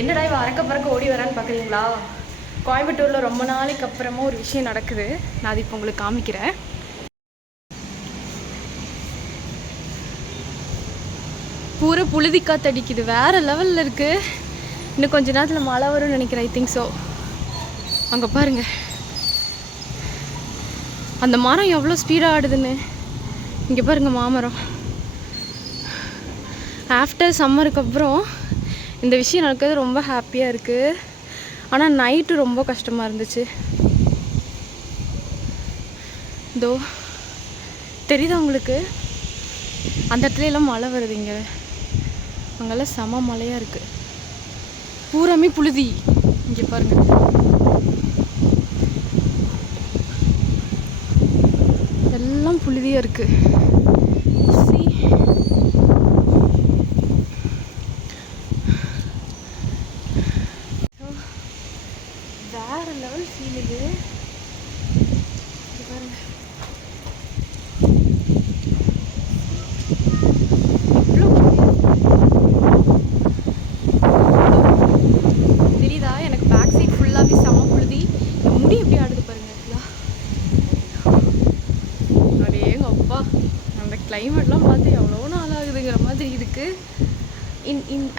என்னடா இவ அறக்க பறக்க ஓடி வரான்னு பார்க்குறீங்களா? கோயம்புத்தூரில் ரொம்ப நாளைக்கு அப்புறமா ஒரு விஷயம் நடக்குது. நான் அது இப்போ உங்களுக்கு காமிக்கிறேன். பூரா புழுதி காத்தடிக்குது, வேறு லெவலில் இருக்குது. இன்னும் கொஞ்ச நேரத்தில் மழை வரும்னு நினைக்கிறேன். I think so. அங்கே பாருங்கள், அந்த மரம் எவ்வளோ ஸ்பீடாக ஆடுதுன்னு. இங்கே பாருங்கள் மாமரம். ஆஃப்டர் சம்மருக்கு அப்புறம் இந்த விஷயம் நடக்கிறது ரொம்ப ஹாப்பியாக இருக்குது. ஆனால் நைட்டு ரொம்ப கஷ்டமாக இருந்துச்சு. இதோ தெரியுதா உங்களுக்கு? அந்த இடத்துல எல்லாம் மழை வருது. இங்கே அங்கெல்லாம் செம மழையாக இருக்குது. பூராமே புழுதி. இங்கே பாருங்கள், எல்லாம் புழுதியாக இருக்குது. வேறு லெவல் ஃபீல் இது. பாருங்க, தெரியுதா? எனக்கு பேக் சைட் ஃபுல்லாகவே செம புழுதி. முடி எப்படி ஆடுது பாருங்க. அப்படியே எங்கள் அப்பா, அந்த கிளைமேட்லாம் பார்த்து எவ்வளோ நாள் ஆகுதுங்கிற மாதிரி இருக்குது.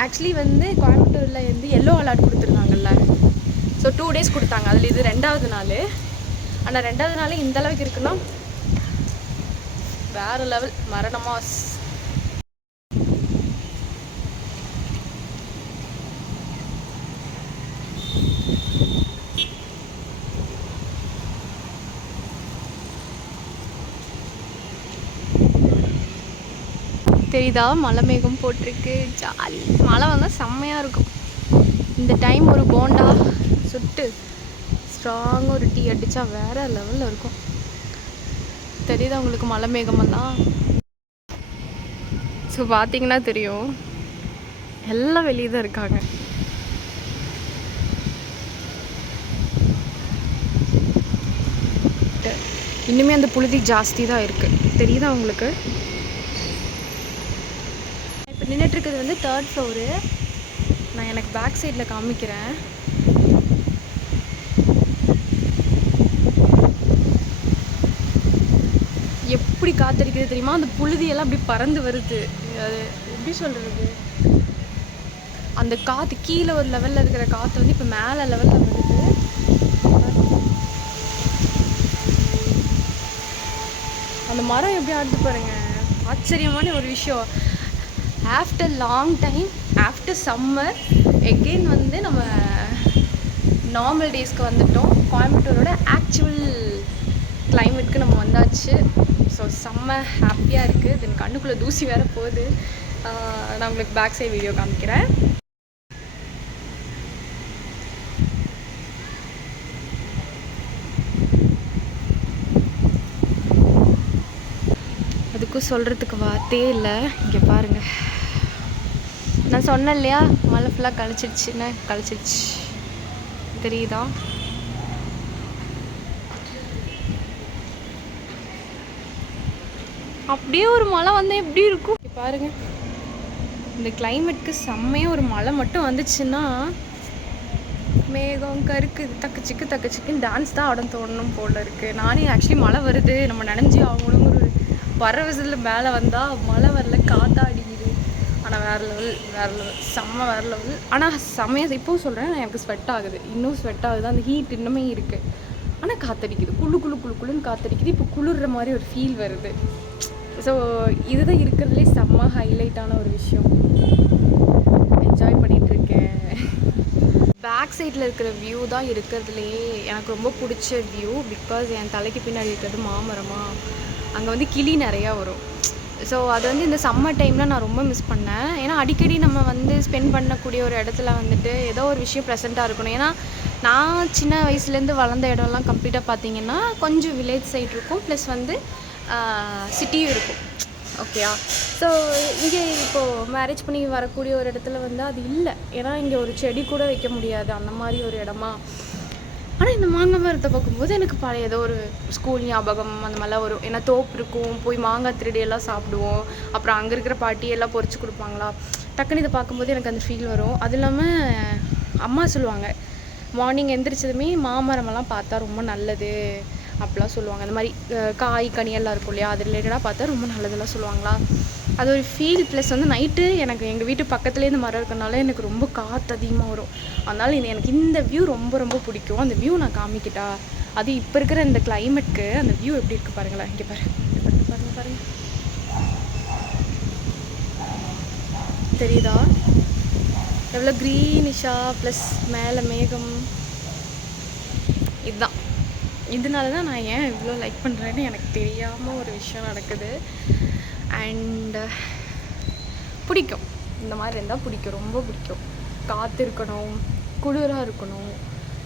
ஆக்சுவலி வந்து கோயம்புத்தூரில் வந்து எல்லோ அலர்ட் கொடுத்துருந்தாங்கல்ல. ஸோ 2 days கொடுத்தாங்க. அதில் இது 2வது நாள். ஆனால் 2வது நாள் இந்த அளவுக்கு இருக்குன்னா வேறு லெவல். மரணமாஸ். தெரியுதா? மலை மேகம் போட்டிருக்கு. ஜாலி. மழை வந்தால் செம்மையாக இருக்கும். இந்த டைம் ஒரு போண்டா சுட்டு ஸ்ட்ராங்காக ஒரு டீ அடித்தா வேறு லெவலில் இருக்கும். தெரியுதா உங்களுக்கு மலை மேகமெல்லாம்? ஸோ பார்த்தீங்கன்னா தெரியும், எல்லாம் வெளியே தான் இருக்காங்க. இன்னுமே அந்த புழுதி ஜாஸ்தி தான் இருக்குது. தெரியுதா உங்களுக்கு? இப்போ நின்றுட்டுருக்குது வந்து 3rd floor. நான் எனக்கு பேக் சைடில் காமிக்கிறேன். எப்படி காத்தடிக்கிறது தெரியுமா? அந்த புழுதியெல்லாம் அப்படி பறந்து வருது. அது எப்படி சொல்கிறது, அந்த காற்று கீழே ஒரு லெவலில் இருக்கிற காற்று வந்து இப்போ மேலே லெவலில் வருது. அந்த மரம் எப்படி ஆடுது பாருங்க. ஆச்சரியமான ஒரு விஷயம். After long time, after summer again வந்து நம்ம நார்மல் டேஸ்க்கு வந்துட்டோம். கோயம்புத்தூரோட ஆக்சுவல் கிளைமேட்க்கு நம்ம வந்தாச்சு. ஸோ செம்ம ஹாப்பியாக இருக்குது. தென் கண்ணுக்குள்ளே தூசி வேறு போகுது. நான் உங்களுக்கு பேக் சைட் வீடியோ காமிக்கிறேன். அதுக்கும் சொல்கிறதுக்கு வார்த்தையே இல்லை. இங்கே பாருங்கள், நான் சொன்னேன் இல்லையா மழை ஃபுல்லாக கழிச்சிடுச்சுன்னு. கழிச்சிடுச்சு. தெரியுதா? அப்படியே ஒரு மழை வந்தால் எப்படி இருக்கும் பாருங்க. இந்த கிளைமேட்க்கு செம்மையாக ஒரு மழை மட்டும் வந்துச்சுன்னா மேகம் கருக்குது. தக்கச்சிக்கு தக்கச்சிக்குன்னு டான்ஸ் தான் ஆட தோணணும் போல் இருக்குது. நானே ஆக்சுவலி மழை வருது, நம்ம நினைஞ்சி ஆகணுங்கிற ஒரு பறவசில் மேலே வந்தால் மழை வரல, காற்றா அடிக்குது. ஆனால் வேறு லெவல், வேறு லெவல், செம்ம வேறு லெவல். ஆனால் செம்மையாக இப்போவும் சொல்கிறேன், எனக்கு ஸ்வெட் ஆகுது. இன்னும் ஸ்வெட் ஆகுது. அந்த ஹீட் இன்னுமே இருக்குது. ஆனால் காற்றடிக்குது. குளுன்னு காற்றடிக்குது. இப்போ குளிர்ற மாதிரி ஒரு ஃபீல் வருது. ஸோ இதுதான் இருக்கிறதுலே செம்ம ஹைலைட்டான ஒரு விஷயம். என்ஜாய் பண்ணிகிட்ருக்கேன். பேக் சைடில் இருக்கிற வியூ தான் இருக்கிறதுலையே எனக்கு ரொம்ப பிடிச்ச வியூ. பிகாஸ் என் தலைக்கு பின்னாடி இருக்கிறது மாமரமாக, அங்கே வந்து கிளி நிறையா வரும். ஸோ அது வந்து இந்த சம்மர் டைமில் நான் ரொம்ப மிஸ் பண்ணேன். ஏன்னா அடிக்கடி நம்ம வந்து ஸ்பெண்ட் பண்ணக்கூடிய ஒரு இடத்துல வந்துட்டு ஏதோ ஒரு விஷயம் ப்ரெசென்ட்டாக இருக்கணும். ஏன்னா நான் சின்ன வயசுலேருந்து வளர்ந்த இடம்லாம் கம்ப்ளீட்டாக பார்த்திங்கன்னா கொஞ்சம் வில்லேஜ் சைட் இருக்கும், ப்ளஸ் வந்து சிட்டியும் இருக்கும். ஓகேயா? ஸோ இங்கே இப்போது மேரேஜ் பண்ணி வரக்கூடிய ஒரு இடத்துல வந்து அது இல்லை. ஏன்னா இங்கே ஒரு செடி கூட வைக்க முடியாது, அந்த மாதிரி ஒரு இடமா. ஆனால் இந்த மாங்காய் மரத்தை பார்க்கும்போது எனக்கு பழைய ஏதோ ஒரு ஸ்கூல் ஞாபகம் அந்த மாதிரிலாம் வரும். ஏன்னா தோப்பு இருக்கும், போய் மாங்காய் திருடியெல்லாம் சாப்பிடுவோம். அப்புறம் அங்கே இருக்கிற பாட்டியெல்லாம் பொறிச்சு கொடுப்பாங்களா. டக்குன்னு இதை பார்க்கும்போது எனக்கு அந்த ஃபீல் வரும். அது இல்லாமல் அம்மா சொல்லுவாங்க, மார்னிங் எந்திரிச்சதுமே மாமரமெல்லாம் பார்த்தா ரொம்ப நல்லது அப்படிலாம் சொல்லுவாங்க. அந்த மாதிரி காய் கனியெல்லாம் இருக்கும் இல்லையா, அது ரிலேட்டடாக பார்த்தா ரொம்ப நல்லதெல்லாம் சொல்லுவாங்களா. அது ஒரு ஃபீல். ப்ளஸ் வந்து நைட்டு எனக்கு எங்கள் வீட்டு பக்கத்துலேயே இந்த மரம் இருக்கிறனால எனக்கு ரொம்ப காற்று அதிகமாக வரும். அதனால் எனக்கு இந்த வியூ ரொம்ப ரொம்ப பிடிக்கும். அந்த வியூ நான் காமிக்கிட்டா, அது இப்போ இருக்கிற இந்த கிளைமேட்க்கு அந்த வியூ எப்படி இருக்குது பாருங்களேன். இங்கே பாருங்க தெரியுதா எவ்வளோ க்ரீனிஷா, ப்ளஸ் மேலே மேகம். இதுதான், இதனால தான் நான் ஏன் இவ்வளோ லைக் பண்ணுறேன்னு எனக்கு தெரியாமல் ஒரு விஷயம் நடக்குது. அண்டு பிடிக்கும், இந்த மாதிரி இருந்தால் பிடிக்கும், ரொம்ப பிடிக்கும். காற்று இருக்கணும், குளிராக இருக்கணும்.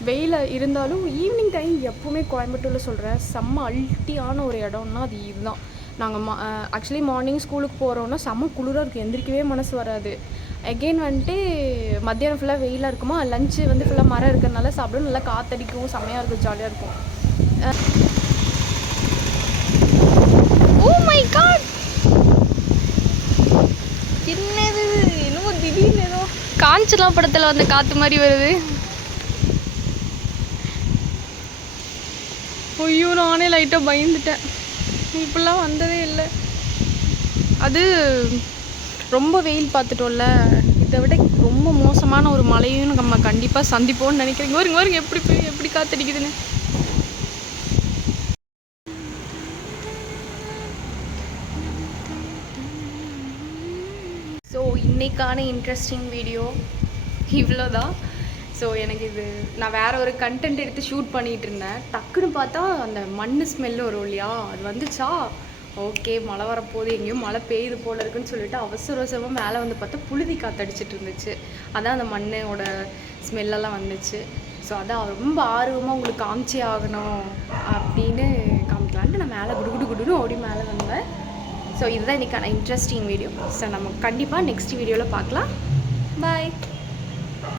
வெயில் இருந்தாலும் ஈவினிங் டைம் எப்போவுமே கோயம்புத்தூரில் சொல்கிறேன், செம்ம அல்ட்டியான ஒரு இடம்னா அது இதுதான். நாங்கள் ஆக்சுவலி மார்னிங் ஸ்கூலுக்கு போகிறோன்னா செம்ம குளிராக இருக்கும், எந்திரிக்கவே மனசு வராது. அகெயின் வந்துட்டு மத்தியானம் ஃபுல்லாக வெயிலாக இருக்குமா, லஞ்சு வந்து ஃபுல்லாக மரம் இருக்கிறதுனால சாப்பிடும், நல்லா காற்றடிக்கும், செம்மையாக இருக்கும், ஜாலியாக இருக்கும். ஓ மை காட், என்னது என்னமோ திடீர்னு ஏதோ காஞ்சனா படத்தில் வந்த காற்று மாதிரி வருது. ஐயோ, நானே லைட்டாக பயந்துட்டேன், இப்படிலாம் வந்ததே இல்லை. அது ரொம்ப வெயில் பார்த்துட்டோம்ல, இதை விட ரொம்ப மோசமான ஒரு மழையும் நம்ம கண்டிப்பாக சந்திப்போம்னு நினைக்கிறேன். வருங்க எப்படி காற்றடிக்குதுன்னு. ஸோ இன்றைக்கான இன்ட்ரெஸ்டிங் வீடியோ இவ்வளோதான். ஸோ எனக்கு இது நான் வேறு ஒரு கண்டென்ட் எடுத்து ஷூட் பண்ணிகிட்டு இருந்தேன். டக்குன்னு பார்த்தா அந்த மண் ஸ்மெல்லு வரும் இல்லையா, அது வந்துச்சா. ஓகே, மழை வரப்போகுது, எங்கேயும் மழை பெய்யுது போல் இருக்குன்னு சொல்லிட்டு அவசரமாக மேலே வந்து பார்த்தா புழுதி காற்றடிச்சிட்டு இருந்துச்சு. அதான் அந்த மண்ணோட ஸ்மெல்லெல்லாம் வந்துச்சு. ஸோ அதான் ரொம்ப ஆர்வமாக உங்களுக்கு காமிச்சே ஆகணும் அப்படின்னு காமிக்கலான்ட்டு நான் மேலே குடுன்னு ஓடி மேலே வந்தேன். ஸோ இதுதான் இன்றைக்கான இன்ட்ரெஸ்டிங் வீடியோ. ஸோ நம்ம கண்டிப்பாக நெக்ஸ்ட் வீடியோவில் பார்க்கலாம். பாய்.